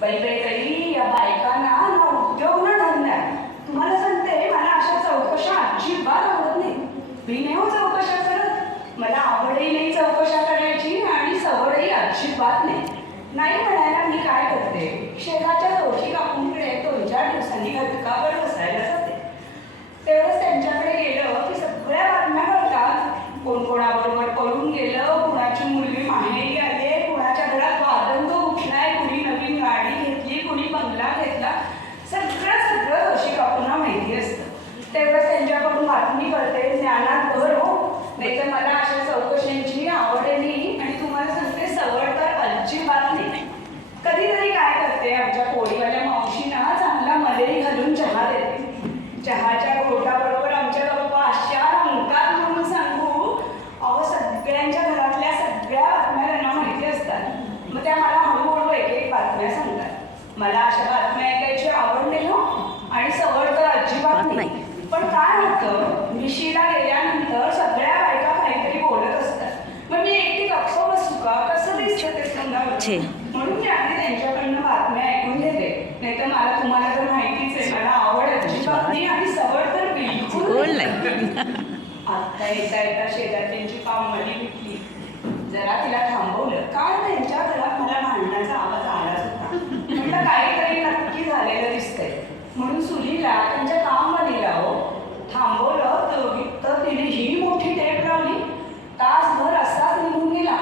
बाई बाई बाई, या बायकांना ना उद्योग ना धंदा. तुम्हाला सांगते, मला अशा चौकशा अजिबात आवडत नाही. मी नाही हो चौकशा करत. मला आवडही नाही चौकशा करायची आणि सवडही अजिबात नाही. नाही म्हणायला मी काय करते, शेजारच्या जोशी काकूंकडे 2-4 दिवसांनी घटकावर बसायला जाते. तेवढंच त्यांच्याकडे गेलं की सगळ्या बातम्या कळतात. कोण कोणाबरोबर पळून गेलं, कुणाची मुलगी माहेरी आली, कुणाच्या घरात वादंग उठलाय, कुणी नवीन गाडी घेतली, कुणी बंगला घेतला, सगळं जोशी काकूंना माहिती असतं. तेवढंच त्यांच्याकडून बातमी कळते, ज्ञानात भर हो. नाही तर मला अशा चौकशांची आवड नाही आणि तुम्हाला सांगते सवड तर अजिबात नाही. कधीतरी काय करते, आमच्या पोळीवाल्या मावशींना चांगला मलई घालून चहा देते. चहाच्या घोटाबरोबर आमच्या गप्पा अशा रंगतात म्हणून सांगू, अहो सगळ्यांच्या घरातल्या सगळ्या बातम्या त्यांना माहिती असतात. मग त्या मला हळूहळू एक बातम्या सांगतात. मला अशा बातम्या ऐकायची आवड नाही हो आणि सवड तर अजिबात नाही. पण काय होतं, मिशीला गेल्यानंतर सगळ्या बायका काहीतरी बोलत असतात. मग मी एकटी गप्प बसू का, कसं दिसतं ते समजा. म्हणून मी आधी त्यांच्याकडनं बातम्या ऐकून घेते. नाही तर मला तुम्हाला तर माहितीच आहे, मला आवड अजिबात नाही आणि सवड तर बिलकुल नाही. आता येता शेजारच्यांची पावमळी भेटली. जरा तिला थांबवलं. काल त्यांच्या घरात मला भांडणाचा आवाज आलाच होता. म्हटलं काहीतरी नक्की झालेलं दिसतंय. म्हणून सुनीला त्यांच्या कामवालीला थांबवलं तर तिने ही मोठी टेप लावली. तासभर असाच निघून गेला.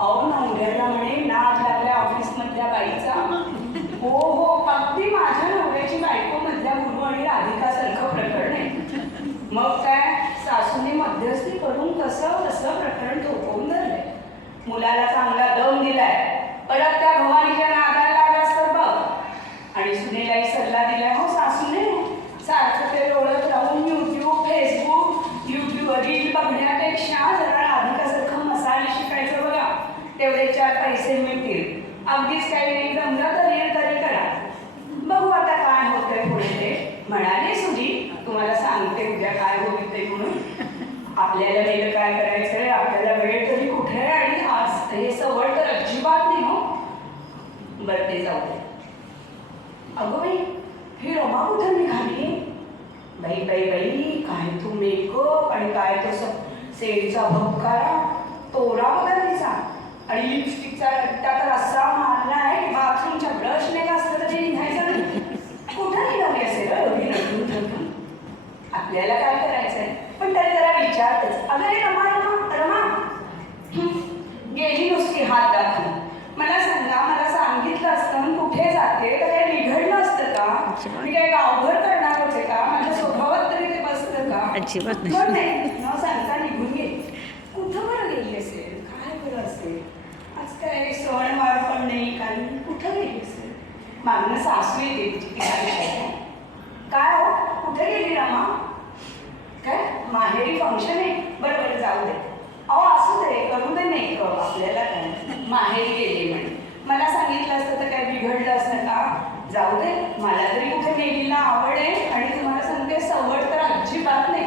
अहो नवऱ्याला म्हणे नाद लागल्या ऑफिसमधल्या बाईचा. हो हो, अगदी माझ्या नवऱ्याची बायको मधल्या गुरु आणि राधिकासारखं प्रकरण आहे. मग काय, सासूने मध्यस्थी करून कसं प्रकरण थोपवून धरलंय. मुलाला चांगला दम दिलाय, परत त्या भवानीच्या नादाला लागलास तर बघ. आणि सुनेलाही सल्ला दिलाय हो सासूने, सारखं ते ओळख राहून युट्यूब रील बघण्यापेक्षा जरा राधिकासारखं मसाले शिकायचं बघा. तेवढे 4 पैसे मिळतील. अगदीच काही नाही जमलं तरी करा. बघू आता काय होतंय पुढे ते. म्हणाले सुजी, तुम्हाला सांगते उद्या काय होईल ते म्हणून. आपल्याला वेळ काय करायचंय, आपल्याला वेळ तरी कुठे आहे आणि आज हे सवड तर अजिबात नाही हो. बरं ते जाऊ दे. अगं बाई, ही रमा कुठं निघाली? बाई बाई बाई, काय तू मेकअप आणि काय तो सेलचा भपकारा, तोरा बघा तिचा. आणि लिपस्टिकचा रट्टा तर असा मारलाय की बाथरूमच्या ब्रशने घासलं तरी निघायचं नाही. कुठं निघाली असेल एवढी नटून. आपल्याला काय करायचंय, पण तरी जरा विचारतेच. अगं रे रमा गेली नुसती हात दाखवून. मला सांगा, मला सांगितलं असतं कुठे जाते तर काही बिघडलं असतं का? मी काय गावभर करणार होते का? माझ्या स्वभावात तरी ते बसतं का? अजिबात नाही. न सांगता निघून गेली. कुठं बरं गेली असेल, काय बरं असेल? आज काय सणवार पण नाही, काही कुठं गेली असेल? मागणं सासू येते तिची. काय हो, कुठे गेली रमा? काय माहेरी फंक्शन आहे? बरं जाऊ दे. अहो असू दे, करू दे नाही आपल्याला काय. माहेरी गेली म्हणे, मला सांगितलं असतं तर काय बिघडलं असतं का? जाऊ दे, मला तरी कुठे मेलीला आवड आहे आणि तुम्हाला सांगते सवड तर अजिबात नाही.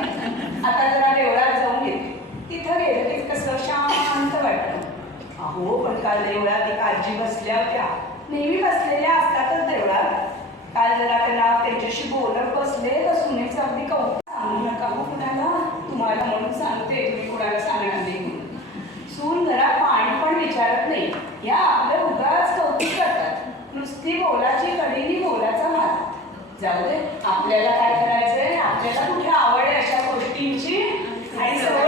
आता जरा देवळात जाऊन येते. तिथं गेलं की कसं शांत वाटतं. अहो पण काल देवळात एक आजी बसल्या होत्या. नेहमी बसलेल्या असतातच देवळात. काल जरा त्यांना त्यांच्याशी बोलत बसले तर सुनेचं अगदी कौतुक. सांगू नका हो कुणाला, तुम्हाला म्हणून सांगते, तुम्ही कुणाला सांगणार नाही. सून जरा पाणी पण विचारत नाही. या आपल्या उगाच कौतुक करतात. नुसती बोलाची कडेनी बोलाचा भात. जाऊ दे, आपल्याला काय करायचंय, आपल्याला कुठे आवड आहे अशा गोष्टींची आणि सवड